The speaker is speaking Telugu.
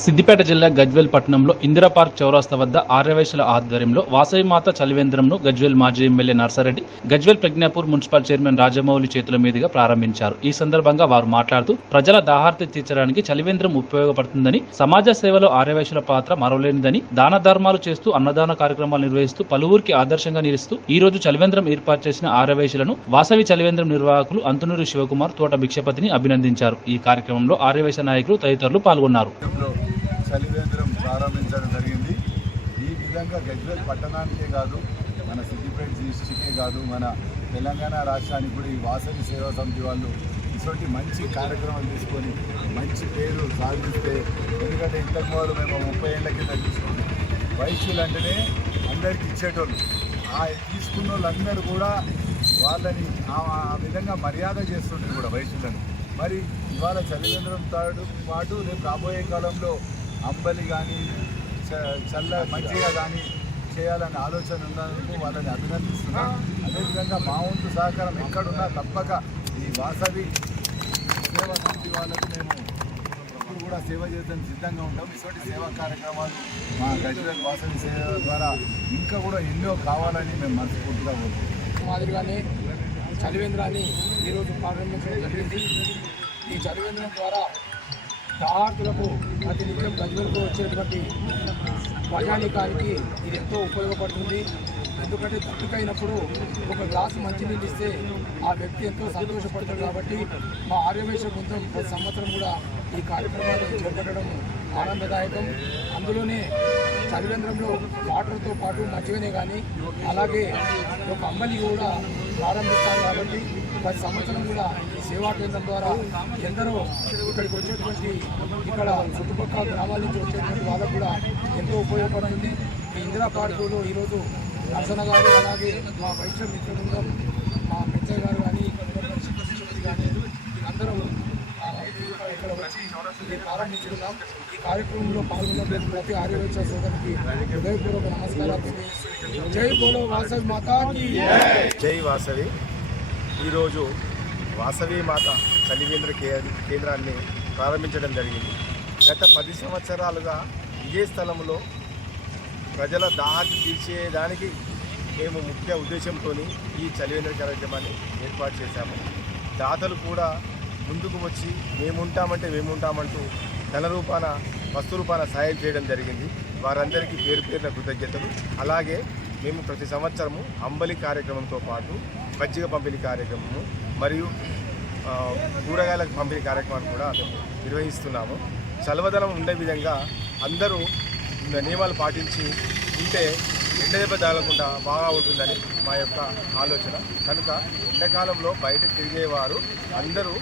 సిద్దిపేట జిల్లా గజ్వేల్ పట్టణంలో ఇందిరా పార్క్ చౌరాస్తా వద్ద ఆర్యవైశ్యుల ఆధ్వర్యంలో వాసవి మాత చలివేంద్రంను గజ్వేల్ మాజీ MLA Narsa Reddy, Gajwel Pragnapur municipal chairman Rajamouli చేతుల మీదుగా ప్రారంభించారు. ఈ సందర్భంగా వారు మాట్లాడుతూ ప్రజల దాహార్తి తీర్చడానికి చలివేంద్రం ఉపయోగపడుతుందని, సమాజ సేవలో ఆర్యవైశ్యుల పాత్ర మరవలేనిదని, దాన ధర్మాలు చేస్తూ అన్నదాన కార్యక్రమాలు నిర్వహిస్తూ పలువురికి ఆదర్శంగా నిలుస్తూ ఈ రోజు చలివేంద్రం ఏర్పాటు చేసిన ఆర్యవైశ్యులను వాసవి చలివేంద్రం నిర్వాహకులు అంతునూరి శివకుమార్, తోట భిక్షపతిని అభినందించారు. ఈ కార్యక్రమంలో ఆర్యవైశ్య నాయకులు తదితరులు పాల్గొన్నారు. చలివేంద్రం ప్రారంభించడం జరిగింది. ఈ విధంగా గజ్వేల్ పట్టణానికే కాదు, మన సిద్దిపేట డిస్ట్రిక్టే కాదు, మన తెలంగాణ రాష్ట్రానికి కూడా ఈ వాసవి సేవా సమితి వాళ్ళు ఇటువంటి మంచి కార్యక్రమాలు తీసుకొని మంచి పేరు సాధిస్తే, ఎందుకంటే ఇంతకు మొదలు మేము 30 ఏళ్ల కింద తీసుకున్నాం. వైశ్యులు అంటేనే అందరికి ఇచ్చేటోళ్ళు. ఆ తీసుకున్న వాళ్ళందరూ కూడా వాళ్ళని ఆ విధంగా మర్యాద చేస్తుంటారు కూడా వైశ్యులను. మరి ఇవాళ చలివేంద్రంతో పాటు రేపు రాబోయే కాలంలో అంబలి కానీ చల్ల మంచిగా కానీ చేయాలనే ఆలోచన ఉన్నందుకు వాళ్ళని అభినందిస్తున్నాం. అదేవిధంగా మా వంతు సహకారం ఎక్కడున్నా తప్పక ఈ వాసవి సేవా సమితి వాళ్ళకు మేము ఇప్పుడు కూడా సేవ చేయడానికి సిద్ధంగా ఉంటాం. ఇటువంటి సేవా కార్యక్రమాలు మా గజ్వేల్ వాసవి సేవ ద్వారా ఇంకా కూడా ఎన్నో కావాలని మేము మనస్ఫూర్తిగా కోరుకుంటున్నాం. మాదిరిగానే చలివేంద్రాన్ని ఈరోజు ప్రారంభించడం జరిగింది. ఈ చలివేంద్రం ద్వారా దాహార్తులకు ప్రతి నిత్యం గజ్వేల్కు వచ్చేటువంటి ప్రజానీకానికి ఇది ఎంతో ఉపయోగపడుతుంది. ఎందుకంటే దప్పికైనప్పుడు ఒక గ్లాసు మంచినీళ్ళు ఇస్తే ఆ వ్యక్తి ఎంతో సంతోషపడతాడు. కాబట్టి మా ఆర్యవైశ్య బృందం ప్రతి సంవత్సరం కూడా ఈ కార్యక్రమాన్ని చేపట్టడం ఆనందదాయకం. అందులోనే చలివేంద్రంలో వాటర్తో పాటు మంచిగానే కానీ అలాగే ఒక అంబలి కూడా ప్రారంభిస్తారు. కాబట్టి ప్రతి సంవత్సరం కూడా ఈ సేవా కేంద్రం ద్వారా ఎందరో ఇక్కడికి వచ్చేటువంటి ఇక్కడ చుట్టుపక్కల గ్రామాల నుంచి వచ్చేటువంటి వాళ్ళకు కూడా ఎంతో ఉపయోగపడుతుంది. ఈ ఇందిరా పార్కులో ఈరోజు నరసన గారు అలాగే మా వైశ్య మిత్ర బృందం, మా పెద్దయ్య గారు కానీ కానీ అందరూ ఇక్కడ వచ్చి ప్రారంభించుకున్నాం. ఈ కార్యక్రమంలో పాల్గొన్నటువంటి ప్రతి ఆర్యవైశ్య సోదరికి హృదయపూర్వక నమస్కారాలు తెలియజేస్తున్నాం. జై బోలో వాసవి మాతాకి జై వాసవి. ఈరోజు వాసవి మాత చలివేంద్ర కేంద్రాన్ని ప్రారంభించడం జరిగింది. గత 10 సంవత్సరాలుగా ఇదే స్థలంలో ప్రజల దాహాన్ని తీర్చేదానికి మేము ముఖ్య ఉద్దేశంతో ఈ చలివేంద్ర కార్యక్రమాన్ని ఏర్పాటు చేశాము. దాతలు కూడా ముందుకు వచ్చి మేముంటామంటూ ధన రూపాన వస్తు రూపాన సాయం చేయడం జరిగింది. వారందరికీ పేరు పేరున కృతజ్ఞతలు. అలాగే మేము ప్రతి సంవత్సరము అంబలి కార్యక్రమంతో పాటు మజ్జిగ పంపిణీ కార్యక్రమము మరియు కూరగాయల పంపిణీ కార్యక్రమాన్ని కూడా మేము నిర్వహిస్తున్నాము. చలవదనం ఉండే విధంగా అందరూ నియమాలు పాటించి ఉంటే ఎండదెబ్బ తగలకుండా బాగా ఉంటుందని మా యొక్క ఆలోచన. కనుక ఎండాకాలంలో బయట తిరిగేవారు అందరూ